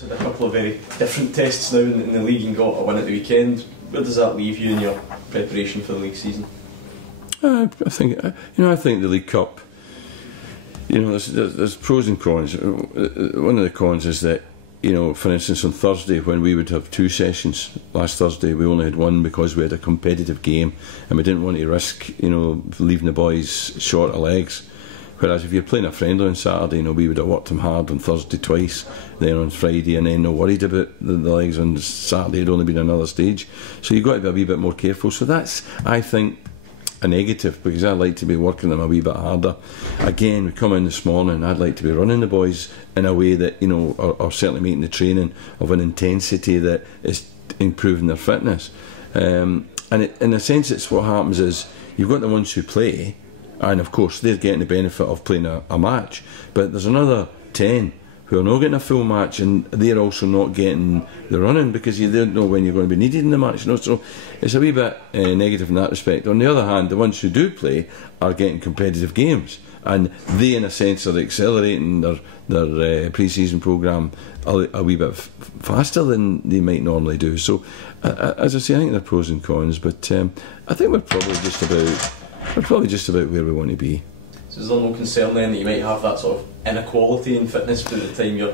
Had a couple of very different tests now in the league and got a win at the weekend. Where does that leave you in your preparation for the league season? I think I think the League Cup. There's pros and cons. One of the cons is that for instance, on Thursday when we would have 2 sessions, last Thursday we only had one because we had a competitive game and we didn't want to risk leaving the boys short of legs. Whereas if you're playing a friendly on Saturday, we would have worked them hard on Thursday twice, then on Friday, and then not worried about the legs on Saturday. It'd only been another stage. So you've got to be a wee bit more careful. So that's, I think, a negative, because I'd like to be working them a wee bit harder. Again, we come in this morning, I'd like to be running the boys in a way that, are certainly making the training of an intensity that is improving their fitness. And in a sense, it's what happens is, you've got the ones who play, and of course they're getting the benefit of playing a match, but there's another 10 who are not getting a full match, and they're also not getting the running because you don't know when you're going to be needed in the match. So it's a wee bit negative in that respect. On the other hand, the ones who do play are getting competitive games, and they in a sense are accelerating their pre-season programme a wee bit faster than they might normally do. So as I say, I think there are pros and cons, but I think we're probably just about where we want to be. So is there no concern then that you might have that sort of inequality in fitness by the time you're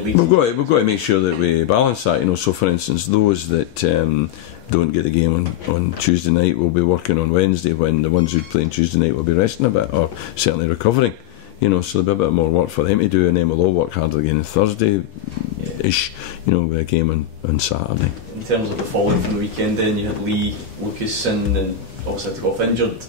leaving? We've got to make sure that we balance that. So for instance, those that don't get the game on Tuesday night will be working on Wednesday, when the ones who play on Tuesday night will be resting a bit, or certainly recovering. So there'll be a bit more work for them to do, and then we'll all work harder again on Thursday-ish, with a game on Saturday. In terms of the fallout from the weekend then, you had Lee, Lucas and obviously had to go off injured.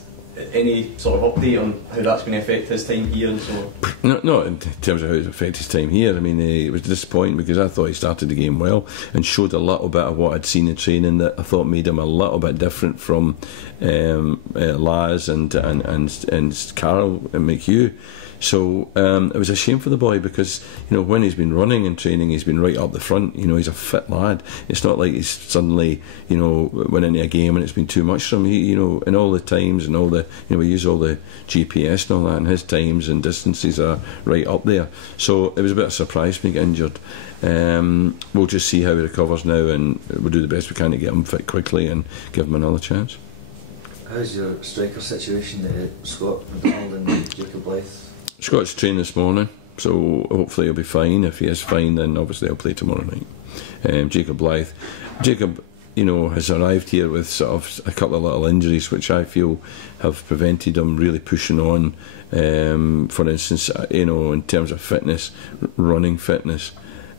Any sort of update on how that's going to affect his time here and so on? No, in terms of how it affects his time here. I mean, it was disappointing because I thought he started the game well and showed a little bit of what I'd seen in training that I thought made him a little bit different from Laz and Carol and McGhee. So it was a shame for the boy because when he's been running and training, he's been right up the front. He's a fit lad. It's not like he's suddenly went into a game and it's been too much for him. He, in all the times and all the we use all the GPS and all that, and his times and distances are right up there. So it was a bit of a surprise when he got injured. We'll just see how he recovers now, and we'll do the best we can to get him fit quickly and give him another chance. How's your striker situation, Scott McDonald and Jacob Blythe? Scott's trained this morning, so hopefully he'll be fine. If he is fine, then obviously he'll play tomorrow night. Jacob Blythe, has arrived here with sort of a couple of little injuries which I feel have prevented him really pushing on. For instance, in terms of fitness, running fitness,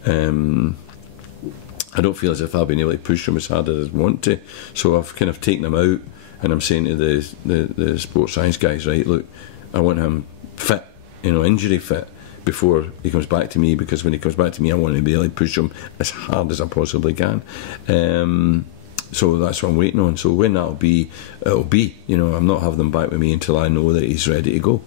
I don't feel as if I've been able to push him as hard as I want to. So I've kind of taken him out, and I'm saying to the sports science guys, right, look, I want him fit, injury fit, before he comes back to me, because when he comes back to me I want to be able to push him as hard as I possibly can. So that's what I'm waiting on. So when it'll be, I'm not having them back with me until I know that he's ready to go.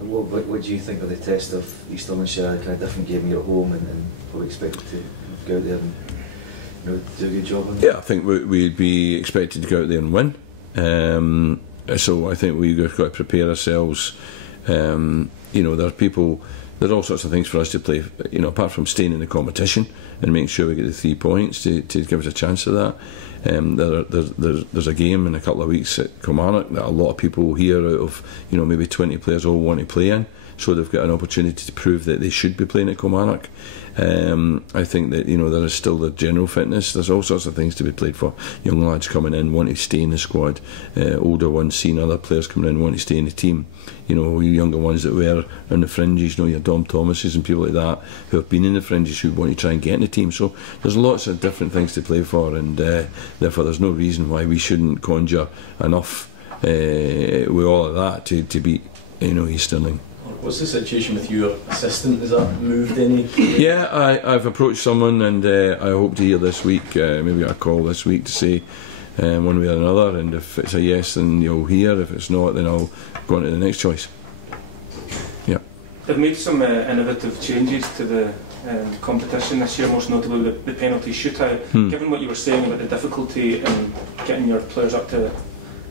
And what do you think of the test of Stirlingshire, kind of different game here at home, and what we expected to go out there and do a good job on? Yeah, I think we'd be expected to go out there and win. So I think we've got to prepare ourselves. There are all sorts of things for us to play, apart from staying in the competition and making sure we get the 3 points to give us a chance of that. There's a game in a couple of weeks at Kilmarnock that a lot of people here out of maybe 20 players all want to play in, so they've got an opportunity to prove that they should be playing at Kilmarnock. I think that there is still the general fitness. There's all sorts of things to be played for. Young lads coming in want to stay in the squad, older ones seeing other players coming in want to stay in the team. Younger ones that were on the fringes, your Dom Thomases and people like that who have been in the fringes who want to try and get in the team. So there's lots of different things to play for, and therefore there's no reason why we shouldn't conjure enough with all of that to beat East Stirling. What's the situation with your assistant? Has that moved any? Yeah, I've approached someone, and I hope to hear this week, maybe a call this week to say one way or another, and if it's a yes then you'll hear, if it's not then I'll go on to the next choice. Yeah. They've made some innovative changes to the competition this year, most notably the penalty shootout. Given what you were saying about the difficulty in getting your players up to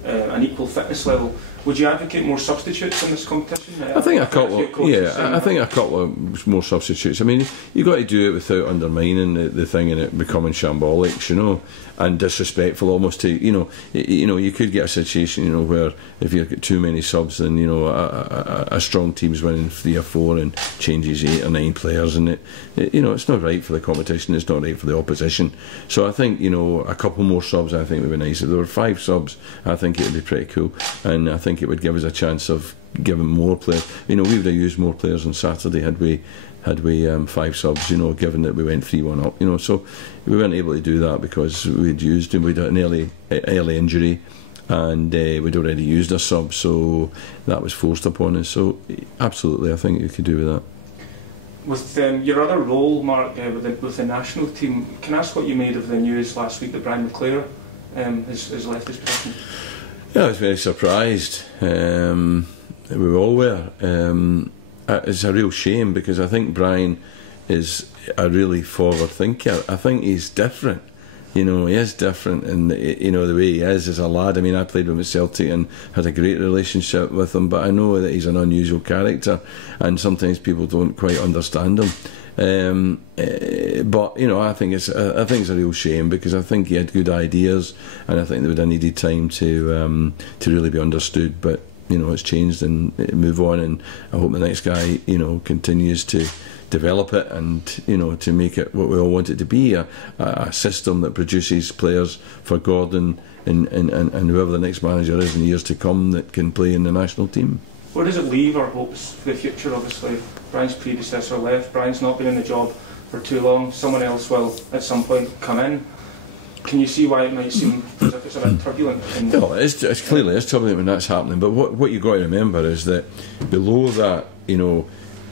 an equal fitness level, Would you advocate more substitutes in this competition? I think a couple. I think a couple of more substitutes. I mean, you got to do it without undermining the thing and it becoming shambolic, you know, and disrespectful almost to, you know, you could get a situation, you know, where if you've got too many subs, then, you know, a strong team's winning 3 or 4 and changes 8 or 9 players, and you know, it's not right for the competition. It's not right for the opposition. So I think, you know, a couple more subs, I think would be nice. If there were 5 subs, I think it would be pretty cool, and I think it would give us a chance of giving more players. You know, we would have used more players on Saturday had we 5 subs, you know, given that we went 3-1 up, you know. So we weren't able to do that because we'd used him. We'd had an early injury, and we'd already used a sub, so that was forced upon us. So absolutely, I think you could do with that. With your other role, Mark, with the national team, can I ask what you made of the news last week that Brian McGhee has left his position? Yeah, I was very surprised. We all were. It's a real shame because I think Brian is a really forward thinker. I think he's different. You know, he is different in you know, the way he is as a lad. I mean, I played with him at Celtic and had a great relationship with him, but I know that he's an unusual character and sometimes people don't quite understand him. But you know, I think it's a real shame because I think he had good ideas and I think they would have needed time to really be understood. But you know, it's changed and move on, and I hope the next guy, you know, continues to develop it and, you know, to make it what we all want it to be, a system that produces players for Gordon and whoever the next manager is in years to come that can play in the national team. Where does it leave our hopes for the future? Obviously, Brian's predecessor left. Brian's not been in the job for too long. Someone else will at some point come in. Can you see why it might seem as if it's a bit turbulent? No, it's clearly it's turbulent when that's happening. But what you've got to remember is that below that, you know,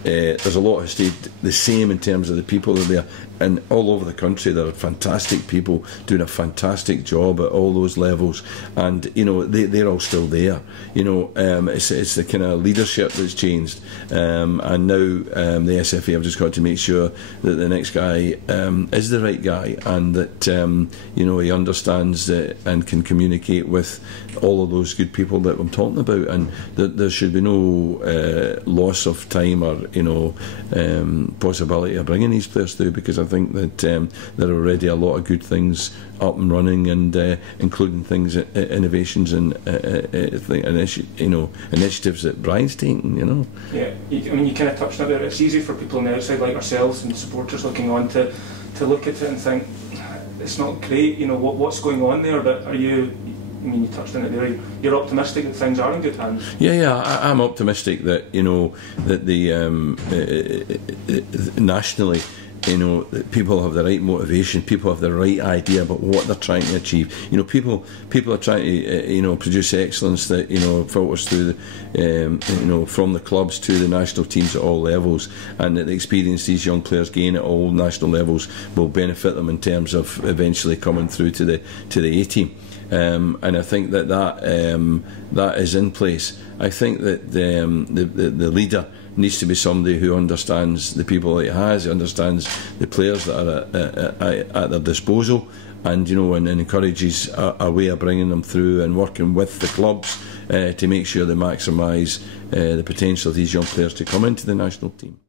there's a lot who stayed the same in terms of the people that are there, and all over the country there are fantastic people doing a fantastic job at all those levels, and you know, they're all still there. You know, it's the kind of leadership that's changed, and now the SFA have just got to make sure that the next guy is the right guy, and that you know, he understands and can communicate with all of those good people that I'm talking about, and that there should be no loss of time or, you know, possibility of bringing these players through, because I think that there are already a lot of good things up and running, and including things, innovations and initiatives that Brian's taking. You know. Yeah, I mean, you kind of touched on it. It's easy for people on the outside like ourselves and supporters looking on to look at it and think it's not great. You know, what's going on there? But are you? I mean, you touched on it there. You're optimistic that things are in good hands. Yeah, I'm optimistic that, you know, that the nationally, you know, that people have the right motivation, people have the right idea about what they're trying to achieve. You know, people are trying to, you know, produce excellence that, you know, filters through the, you know, from the clubs to the national teams at all levels, and that the experience these young players gain at all national levels will benefit them in terms of eventually coming through to the A team. And I think that is in place. I think that the leader needs to be somebody who understands the people that he has, who understands the players that are at their disposal, and, you know, and encourages a way of bringing them through and working with the clubs to make sure they maximise the potential of these young players to come into the national team.